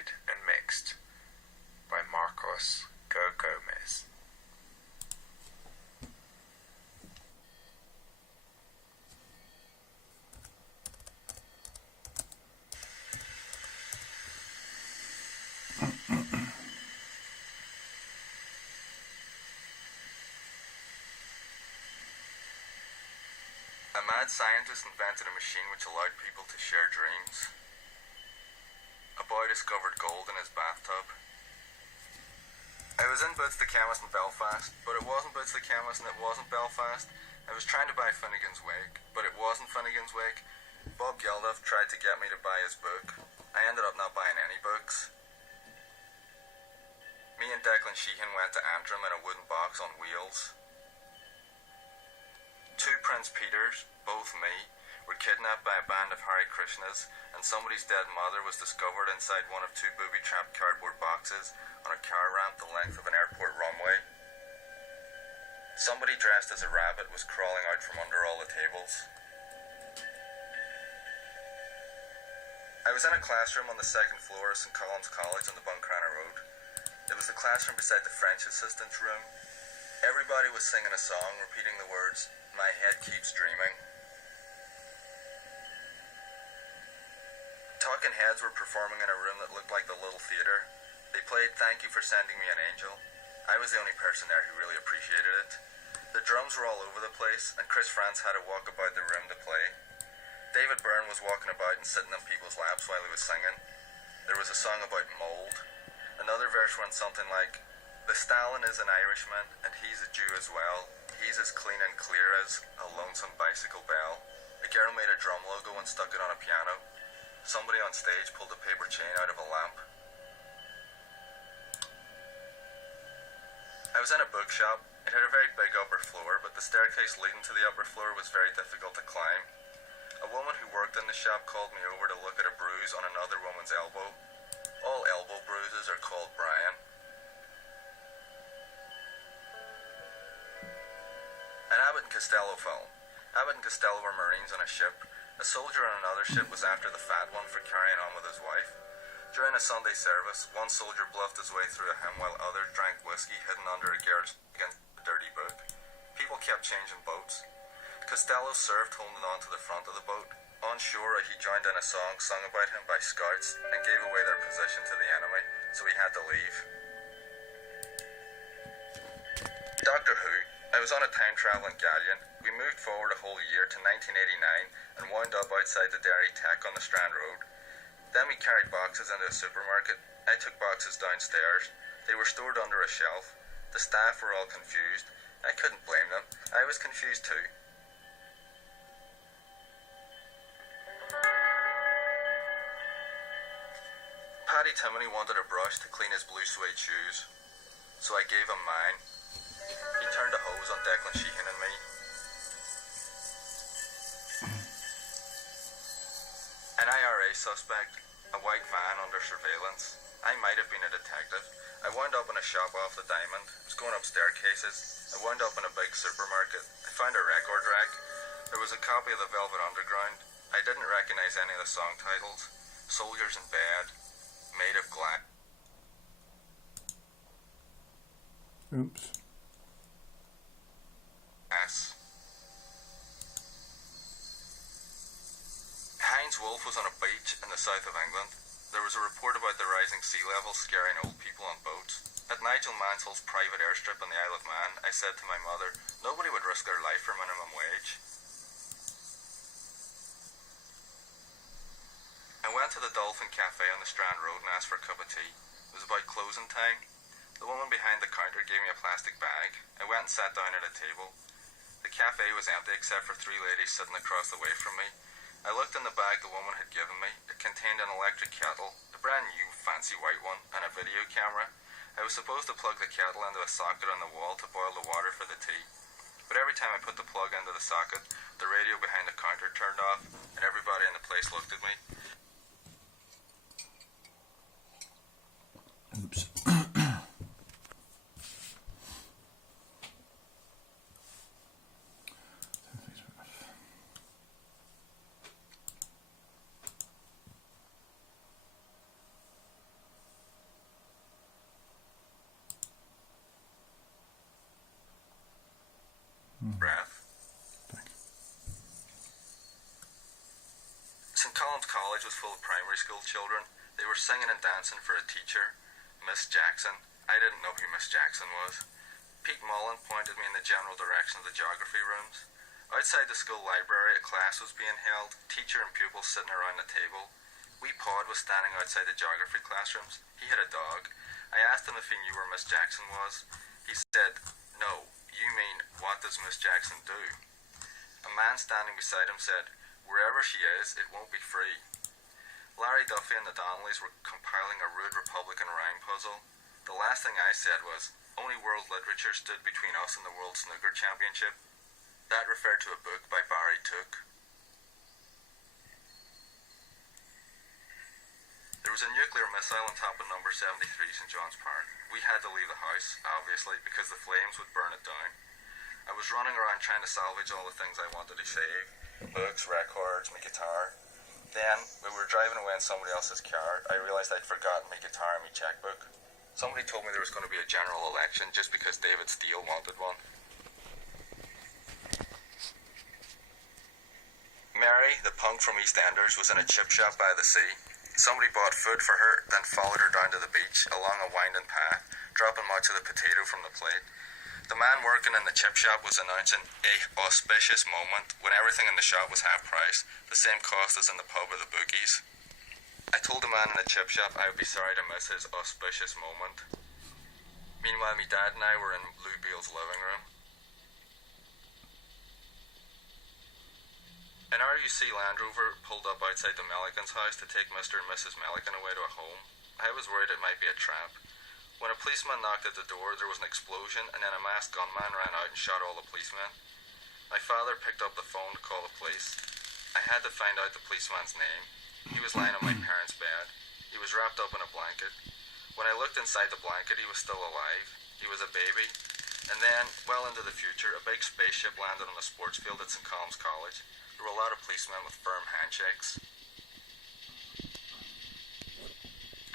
edited and mixed by Marcos Go Gomez. A mad scientist invented a machine which allowed people to share dreams. A boy discovered gold in his bathtub. I was in Boots the Chemist in Belfast, but it wasn't Boots the Chemist and it wasn't Belfast. I was trying to buy Finnegan's Wake, but it wasn't Finnegan's Wake. Bob Geldof tried to get me to buy his book. I ended up not buying any books. Me and Declan Sheehan went to Antrim in a wooden box on wheels. Two Prince Peters, both me, were kidnapped by a band of Hare Krishnas, and somebody's dead mother was discovered inside one of two booby-trapped cardboard boxes on a car ramp the length of an airport runway. Somebody dressed as a rabbit was crawling out from under all the tables. I was in a classroom on the second floor of St. Colum's College on the Buncrana Road. It was the classroom beside the French assistant's room. Everybody was singing a song, repeating the words, "My head keeps dreaming." Talking Heads were performing in a room that looked like the Little Theatre. They played "Thank You for Sending Me an Angel." I was the only person there who really appreciated it. The drums were all over the place, and Chris France had to walk about the room to play. David Byrne was walking about and sitting on people's laps while he was singing. There was a song about mould. Another verse went something like, "The Stalin is an Irishman, and he's a Jew as well. He's as clean and clear as a lonesome bicycle bell." A girl made a drum logo and stuck it on a piano. Somebody on stage pulled a paper chain out of a lamp. I was in a bookshop. It had a very big upper floor, but the staircase leading to the upper floor was very difficult to climb. A woman who worked in the shop called me over to look at a bruise on another woman's elbow. All elbow bruises are called Brian. An Abbott and Costello film. Abbott and Costello were Marines on a ship. A soldier on another ship was after the fat one for carrying on with his wife. During a Sunday service, one soldier bluffed his way through a hymn while others drank whiskey hidden under a garage against a dirty book. People kept changing boats. Costello served holding on to the front of the boat. On shore, he joined in a song sung about him by scouts and gave away their position to the enemy, so he had to leave. Doctor Who. I was on a time-travelling galleon. We moved forward a whole year to 1989 and wound up outside the Dairy Tech on the Strand Road. Then we carried boxes into a supermarket. I took boxes downstairs. They were stored under a shelf. The staff were all confused. I couldn't blame them. I was confused too. Paddy Timoney wanted a brush to clean his blue suede shoes, so I gave him mine. He turned a hose on Declan Sheehan and me. An IRA suspect, a white van under surveillance. I might have been a detective. I wound up in a shop off the Diamond. I was going up staircases. I wound up in a big supermarket. I found a record rack. There was a copy of the Velvet Underground. I didn't recognize any of the song titles. Soldiers in Bed, Made of Glass. Oops. Heinz Wolf was on a beach in the south of England. There was a report about the rising sea level scaring old people on boats. At Nigel Mansell's private airstrip on the Isle of Man, I said to my mother, nobody would risk their life for minimum wage. I went to the Dolphin Cafe on the Strand Road and asked for a cup of tea. It was about closing time. The woman behind the counter gave me a plastic bag. I went and sat down at a table. The cafe was empty except for three ladies sitting across the way from me. I looked in the bag the woman had given me. It contained an electric kettle, a brand new fancy white one, and a video camera. I was supposed to plug the kettle into a socket on the wall to boil the water for the tea. But every time I put the plug into the socket, the radio behind the counter turned off, and everybody in the place looked at me. Oops. Collins College was full of primary school children. They were singing and dancing for a teacher, Miss Jackson. I didn't know who Miss Jackson was. Pete Mullen pointed me in the general direction of the geography rooms. Outside the school library, a class was being held, teacher and pupils sitting around the table. Wee Pod was standing outside the geography classrooms. He had a dog. I asked him if he knew where Miss Jackson was. He said, "No, you mean, what does Miss Jackson do?" A man standing beside him said, "Wherever she is, it won't be free." Larry Duffy and the Donnellys were compiling a rude Republican rhyme puzzle. The last thing I said was, "Only world literature stood between us and the World Snooker Championship." That referred to a book by Barry Took. There was a nuclear missile on top of number 73 St. John's Park. We had to leave the house, obviously, because the flames would burn it down. I was running around trying to salvage all the things I wanted to save. Books, records, my guitar. Then, when we were driving away in somebody else's car, I realised I'd forgotten my guitar and my checkbook. Somebody told me there was going to be a general election just because David Steele wanted one. Mary, the punk from EastEnders, was in a chip shop by the sea. Somebody bought food for her, then followed her down to the beach, along a winding path, dropping much of the potato from the plate. The man working in the chip shop was announcing a auspicious moment when everything in the shop was half price, the same cost as in the pub or the bookies. I told the man in the chip shop I would be sorry to miss his auspicious moment. Meanwhile, my dad and I were in Lou Beale's living room. An RUC Land Rover pulled up outside the Milligan's house to take Mr. and Mrs. Milligan away to a home. I was worried it might be a trap. When a policeman knocked at the door, there was an explosion, and then a masked gunman ran out and shot all the policemen. My father picked up the phone to call the police. I had to find out the policeman's name. He was lying on my parents' bed. He was wrapped up in a blanket. When I looked inside the blanket, he was still alive. He was a baby. And then, well into the future, a big spaceship landed on a sports field at St. Colum's College. There were a lot of policemen with firm handshakes.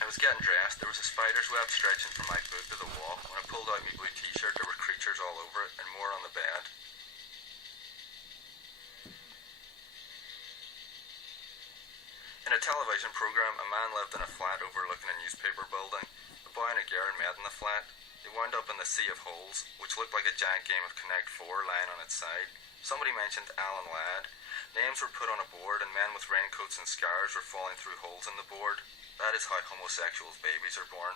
I was getting dressed. There was a spider's web stretching from my boot to the wall. When I pulled out my blue t-shirt, there were creatures all over it, and more on the bed. In a television program, a man lived in a flat overlooking a newspaper building. A boy and a girl met in the flat. They wound up in the sea of holes, which looked like a giant game of Connect 4 lying on its side. Somebody mentioned Alan Ladd. Names were put on a board, and men with raincoats and scars were falling through holes in the board. That is how homosexuals' babies are born.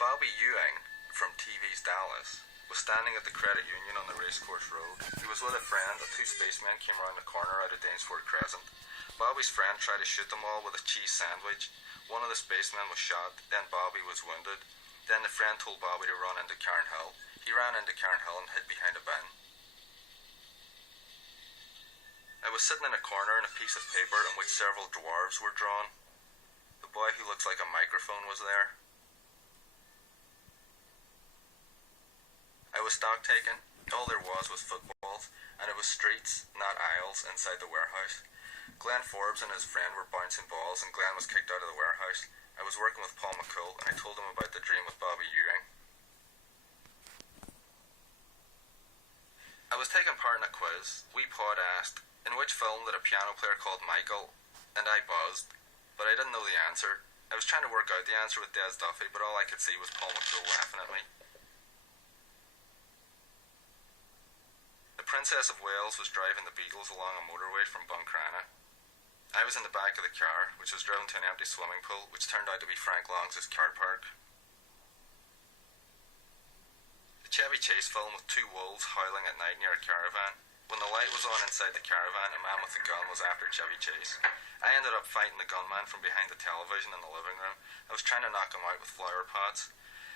Bobby Ewing, from TV's Dallas, was standing at the credit union on the racecourse road. He was with a friend, and two spacemen came around the corner out of Danesford Crescent. Bobby's friend tried to shoot them all with a cheese sandwich. One of the spacemen was shot, then Bobby was wounded. Then the friend told Bobby to run into Cairn Hill. He ran into Cairn Hill and hid behind a bin. I was sitting in a corner in a piece of paper on which several dwarves were drawn. The boy who looks like a microphone was there. I was stock taking. All there was footballs, and it was streets, not aisles, inside the warehouse. Glenn Forbes and his friend were bouncing balls, and Glenn was kicked out of the warehouse. I was working with Paul McCool, and I told him about the dream with Bobby Ewing. I was taking part in a quiz. Wee Pod asked, "In which film did a piano player called Michael?" And I buzzed, but I didn't know the answer. I was trying to work out the answer with Des Duffy, but all I could see was Paul McCool laughing at me. The Princess of Wales was driving the Beatles along a motorway from Buncrana. I was in the back of the car, which was driven to an empty swimming pool, which turned out to be Frank Long's car park. The Chevy Chase film with two wolves howling at night near a caravan. When the light was on inside the caravan, a man with a gun was after Chevy Chase. I ended up fighting the gunman from behind the television in the living room. I was trying to knock him out with flower pots.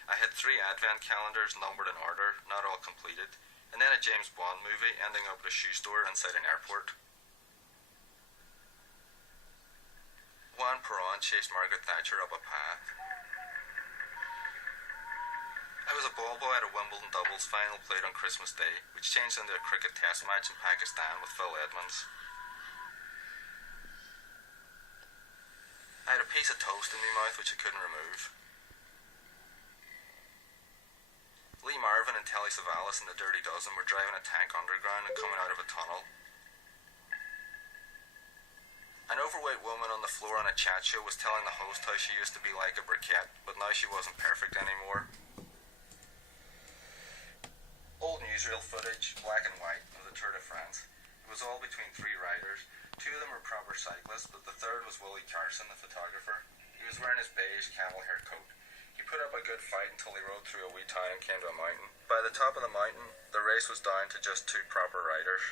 I had 3 advent calendars numbered in order, not all completed, and then a James Bond movie ending up at a shoe store inside an airport. Juan Perón chased Margaret Thatcher up a path. I was a ball boy at a Wimbledon doubles final played on Christmas Day, which changed into a cricket test match in Pakistan with Phil Edmonds. I had a piece of toast in my mouth which I couldn't remove. Lee Marvin and Telly Savalas and the Dirty Dozen were driving a tank underground and coming out of a tunnel. An overweight woman on the floor on a chat show was telling the host how she used to be like a briquette, but now she wasn't perfect anymore. Old newsreel footage, black and white, of the Tour de France. It was all between three riders. Two of them were proper cyclists, but the third was Willie Carson, the photographer. He was wearing his beige camel hair coat. He put up a good fight until he rode through a wee town and came to a mountain. By the top of the mountain, the race was down to just two proper riders.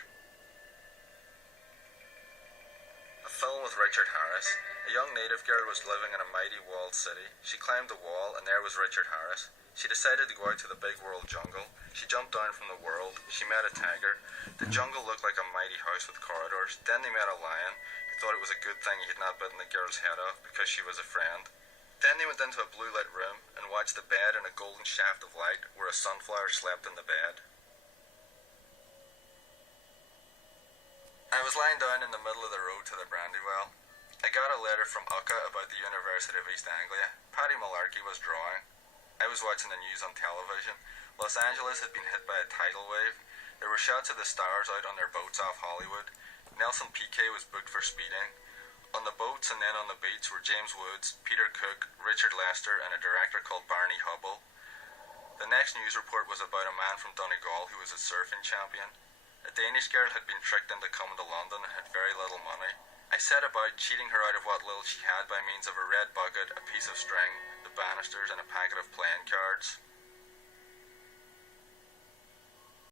A film with Richard Harris. A young native girl was living in a mighty walled city. She climbed the wall, and there was Richard Harris. She decided to go out to the big world jungle. She jumped down from the world. She met a tiger. The jungle looked like a mighty house with corridors. Then they met a lion, who thought it was a good thing he had not bitten the girl's head off because she was a friend. Then they went into a blue lit room and watched the bed in a golden shaft of light where a sunflower slept in the bed. I was lying down in the middle of the road to the Brandywell. I got a letter from Ucca about the University of East Anglia. Paddy Malarkey was drawing. I was watching the news on television. Los Angeles had been hit by a tidal wave. There were shots of the stars out on their boats off Hollywood. Nelson Piquet was booked for speeding. On the boats and then on the beach were James Woods, Peter Cook, Richard Lester, and a director called Barney Hubble. The next news report was about a man from Donegal who was a surfing champion. A Danish girl had been tricked into coming to London and had very little money. I set about cheating her out of what little she had by means of a red bucket, a piece of string, the banisters, and a packet of playing cards.